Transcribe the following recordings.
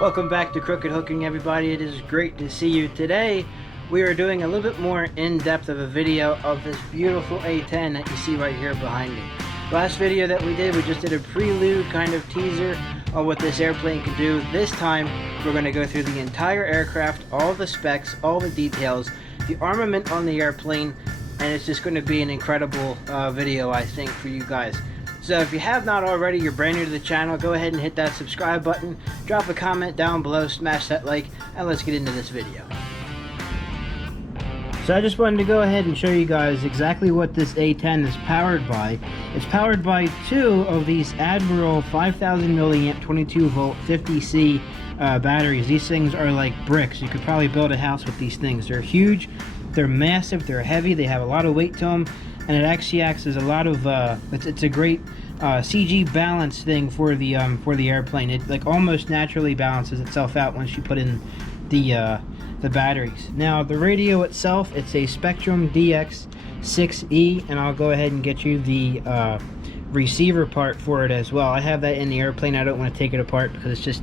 Welcome back to Crooked Hooking, everybody. It is great to see you. Today we are doing a little bit more in-depth of a video of this beautiful A-10 that you see right here behind me. Last video that we just did a prelude kind of teaser on what this airplane can do. This time we're going to go through the entire aircraft, all the specs, all the details, the armament on the airplane, and it's just going to be an incredible video, I think, for you guys. So if you have not already, you're brand new to the channel, go ahead and hit that subscribe button, drop a comment down below, smash that like, and let's get into this video. So I just wanted to go ahead and show you guys exactly what this A-10 is powered by. It's powered by two of these Admiral 5000 milliamp 22 volt 50C batteries. These things are like bricks. You could probably build a house with these things. They're huge, they're massive, they're heavy, they have a lot of weight to them, and it actually acts as a lot of it's a great CG balance thing for the airplane. It like almost naturally balances itself out once you put in the batteries. Now the radio itself, it's a Spectrum DX6E, and I'll go ahead and get you the receiver part for it as well. I have that in the airplane. I don't want to take it apart because it's just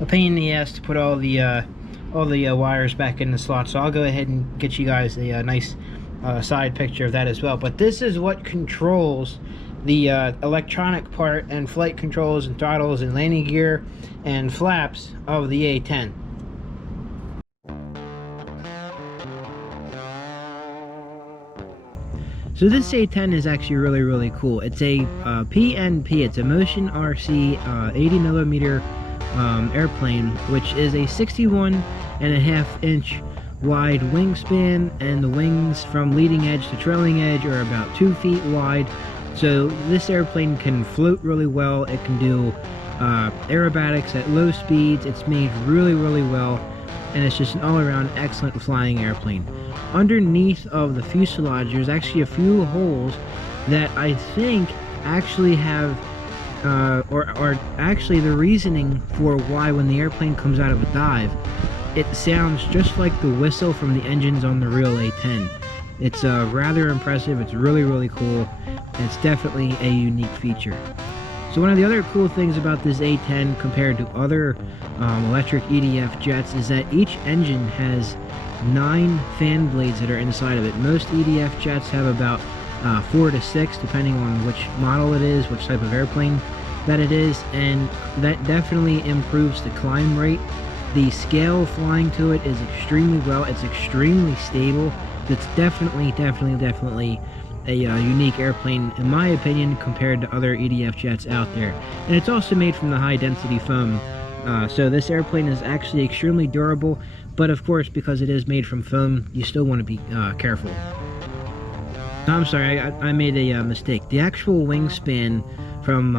a pain in the ass to put all the wires back in the slot. So I'll go ahead and get you guys a nice side picture of that as well. But this is what controls the electronic part and flight controls and throttles and landing gear and flaps of the A-10. So this A-10 is actually really cool. It's a PNP, it's a Motion RC 80mm airplane, which is a 61.5 inch wide wingspan, and the wings from leading edge to trailing edge are about 2 feet wide. So this airplane can float really well. It can do aerobatics at low speeds. It's made really well, and it's just an all-around excellent flying airplane. Underneath of the fuselage, there's actually a few holes that I think actually have or are actually the reasoning for why when the airplane comes out of a dive, it sounds just like the whistle from the engines on the real A-10. It's rather impressive. It's really cool, and it's definitely a unique feature. So one of the other cool things about this A-10 compared to other electric EDF jets is that each engine has 9 fan blades that are inside of it. Most EDF jets have about 4 to 6, depending on which model it is, which type of airplane that it is, and that definitely improves the climb rate. The scale flying to it is extremely well. It's extremely stable. It's definitely a unique airplane, in my opinion, compared to other EDF jets out there. And it's also made from the high density foam. So this airplane is actually extremely durable, but of course, because it is made from foam, you still want to be careful. I'm sorry, I made a mistake. The actual wingspan from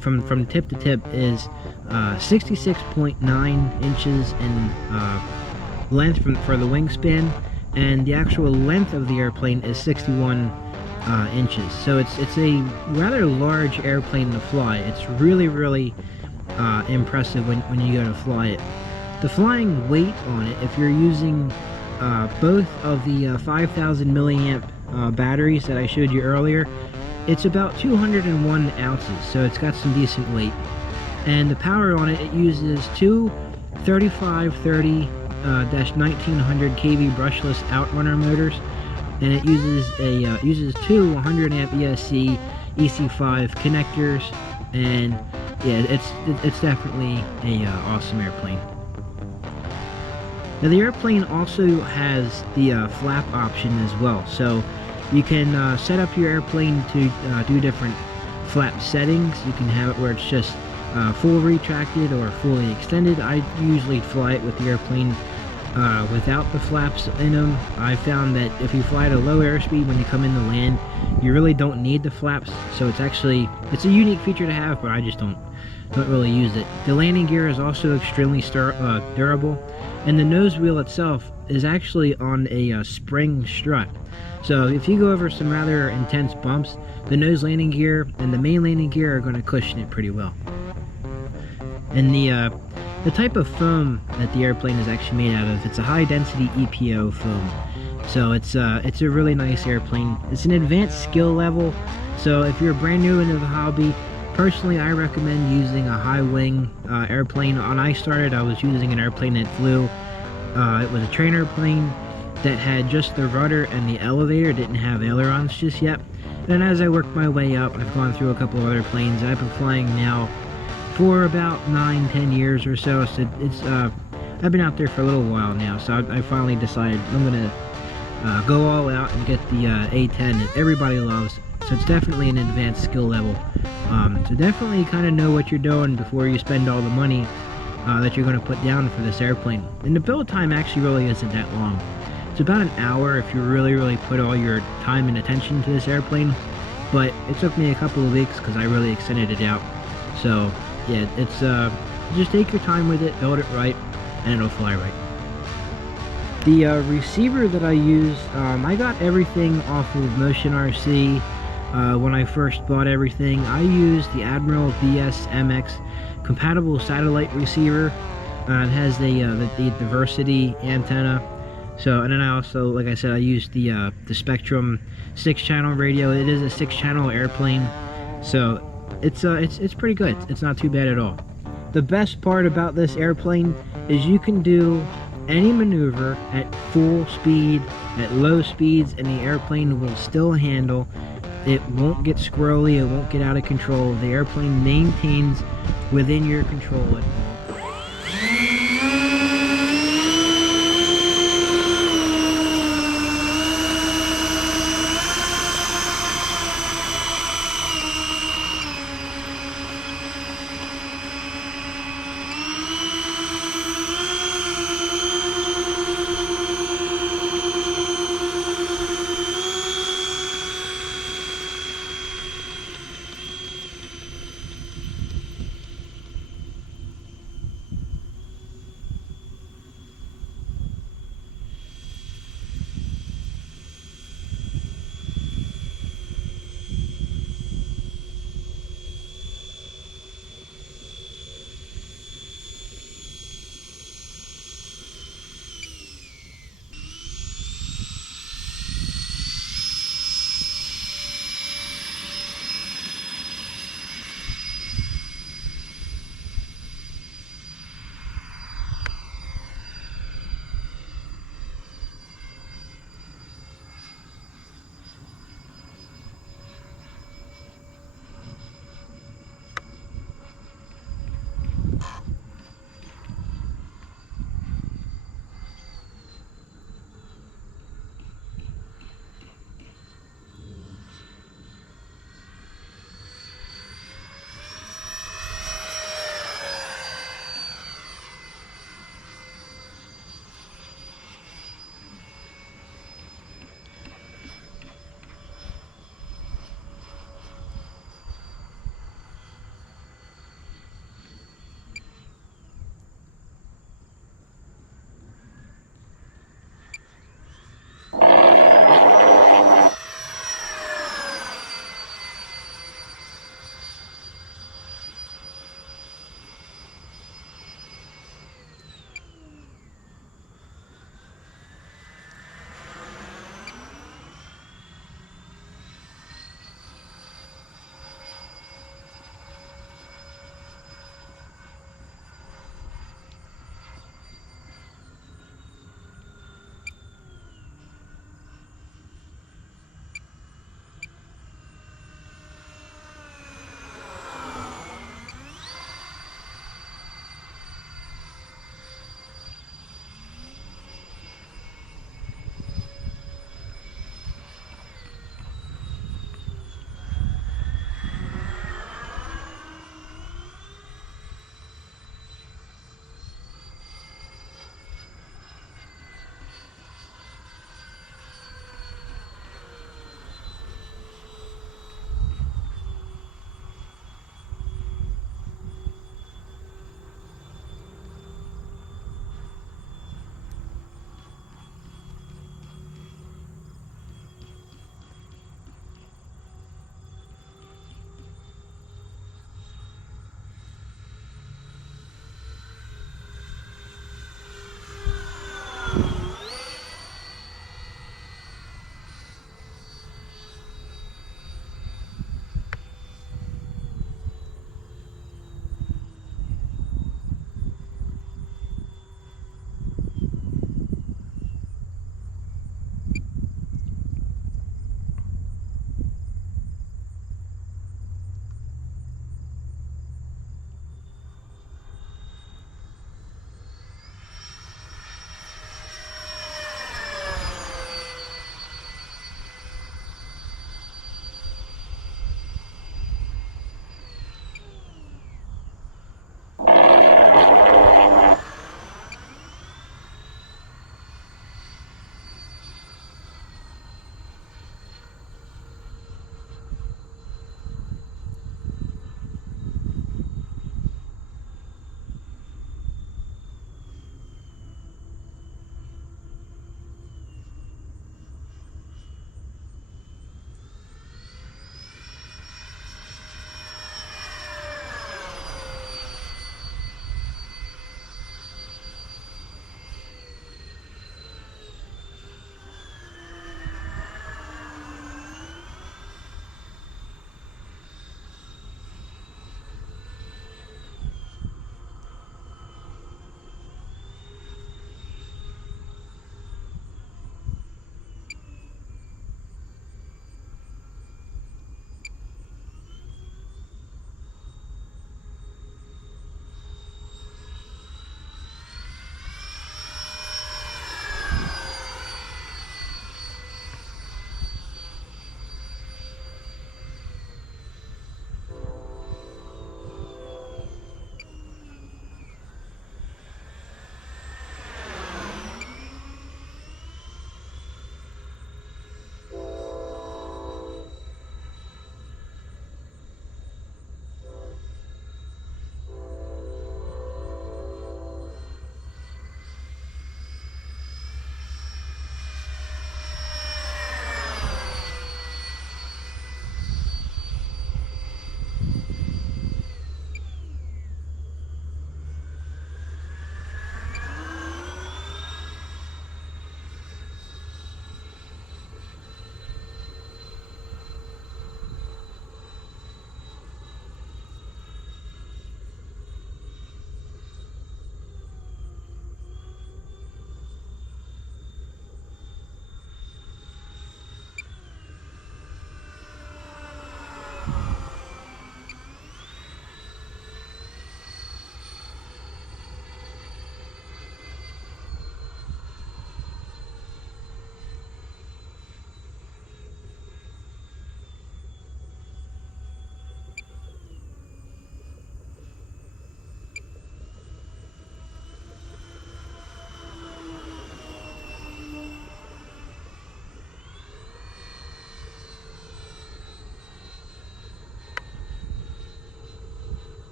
from tip to tip is 66.9 inches in length for the wingspan, and the actual length of the airplane is 61 inches. So it's a rather large airplane to fly. It's really impressive when you go to fly it. The flying weight on it, if you're using both of the 5000 milliamp batteries that I showed you earlier, it's about 201 ounces, so it's got some decent weight. And the power on it, it uses two 3530-1900 kV brushless outrunner motors, and it uses two 100 amp ESC EC5 connectors, and yeah, it's definitely a awesome airplane. Now the airplane also has the flap option as well, so you can set up your airplane to do different flap settings. You can have it where it's just full retracted or fully extended. I usually fly it with the airplane without the flaps in them. I found that if you fly at a low airspeed, when you come in to land, you really don't need the flaps. So it's a unique feature to have, but I just don't really use it. The landing gear is also extremely durable, and the nose wheel itself is actually on a spring strut. So if you go over some rather intense bumps, the nose landing gear and the main landing gear are going to cushion it pretty well. And the type of foam that the airplane is actually made out of, it's a high density EPO foam. So it's a really nice airplane. It's an advanced skill level, so if you're brand new into the hobby, Personally, I recommend using a high wing airplane. When I started, I was using an airplane that flew. It was a trainer plane that had just the rudder and the elevator. It didn't have ailerons just yet. And as I worked my way up, I've gone through a couple of other planes. I've been flying now for about 9-10 years or so. So it's I've been out there for a little while now. So I finally decided I'm gonna go all out and get the A-10 that everybody loves. So it's definitely an advanced skill level. So definitely kind of know what you're doing before you spend all the money that you're going to put down for this airplane. And the build time actually really isn't that long. It's about an hour if you really put all your time and attention to this airplane. But it took me a couple of weeks because I really extended it out. So yeah, it's just take your time with it, build it right, and it'll fly right. The receiver that I use, I got everything off of Motion RC. When I first bought everything, I used the Admiral BS-MX compatible satellite receiver. It has the diversity antenna. So, and then I also, like I said, I used the Spectrum 6-channel radio. It is a 6-channel airplane, so it's pretty good. It's not too bad at all. The best part about this airplane is you can do any maneuver at full speed, at low speeds, and the airplane will still handle. It won't get squirrely, it won't get out of control. The airplane maintains within your control at all.